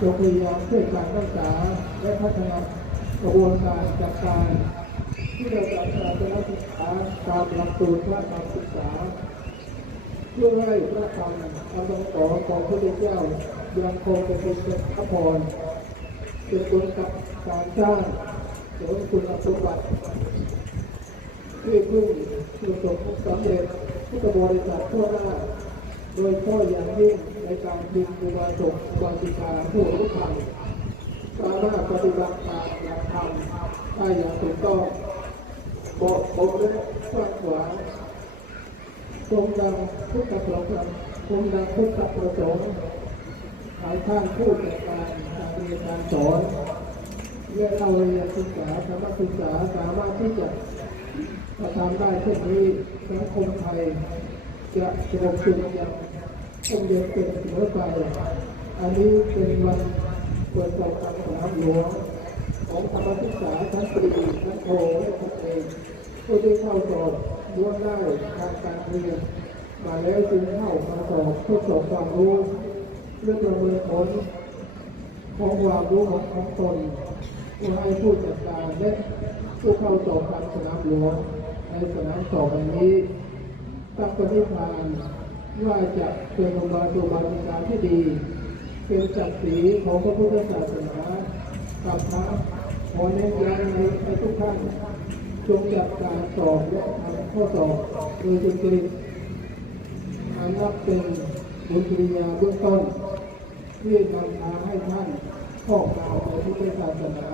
จงพยายามช่วยการรักษาและพัฒนากระบวนการจัดการ ที่เราจัดการเป็นนักษาตามหลักสูตรพระธรรมศึกษาเพื่อให้พระธรรมคำสอนของพระพุทธเจ้ายังคงเป็นเป็นพระพรเป็นผลกับการสร้างเสมคุณสมบัติที่พึ่งประสบผลสำเร็จพุทธบริษัททั่วหน้าโดยเฉพาะอย่างยิ่ง ในการดึงอุบาสกอุบาสิกาผู้รู้ธรรมสามารถปฏิบัติตามหลักธรรมได้อย่างถูกต้องเหมาะสมและกว้างขวางทรงดังพุทธประสงค์ทรงดังพุทธประสงค์หลายท่านพูดในการการเรียนการสอนเมื่องเราเรียนศึกษาธรรมศึกษาสามารถที่จะกระทำได้เช่นนี้สังคมไทยจะสงบสุขอย่าง ร่มเย็นเป็นเสมอไปอันนี้เป็นวันเปิดสอบการสนามหลวงของธรรมศึกษาชั้นตรีชั้นโทและชั้นเอกผู้ที่เข้าสอบล้วนได้ทางการเรียนมาแล้วจึงเข้ามาสอบทดสอบความรู้เพื่อประเมินผลของความรู้ของของตนเพื่อให้ผู้จัดการและผู้เข้าสอบการสนามหลวงในสนามสอบวันนี้ตั้งปณิธาน ว่าจะเป็นโรงพยาบาลตัวบาลิการที่ดี เป็นศักดิ์ศรีของพระพุทธศาสนากับพระขอเน้นย้ำในให้ทุกท่านจงจัดการสอบและทำข้อสอบโดยจริงอันนับเป็นบุญกิริยาเบื้องต้นที่นำพาให้ท่านข้อกล่าวในพุทธศาสนา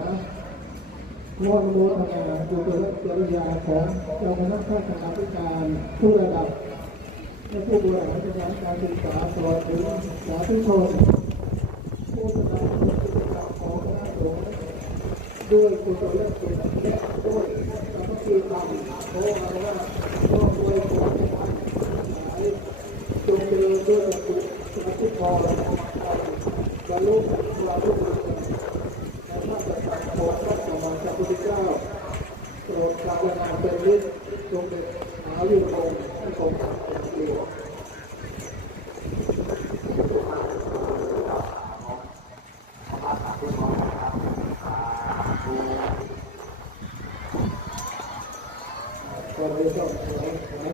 มอนโมทนาบุตรจริยาของเจ้าคณะข้าราชการทุกระดับ และผู้บริหารจัดกาการศึกษาตลอดถึงสาธุชนผู้สนับสนุนรรมของคณะสงด้วยคุณประโยชน์และด้วยสามัคคีธรรมโอ้อาว่าร่วด้วยความสามัคคีจงเจริญด้วยสุขสุขทุกข์รมานบรรลุความรู้ But there's.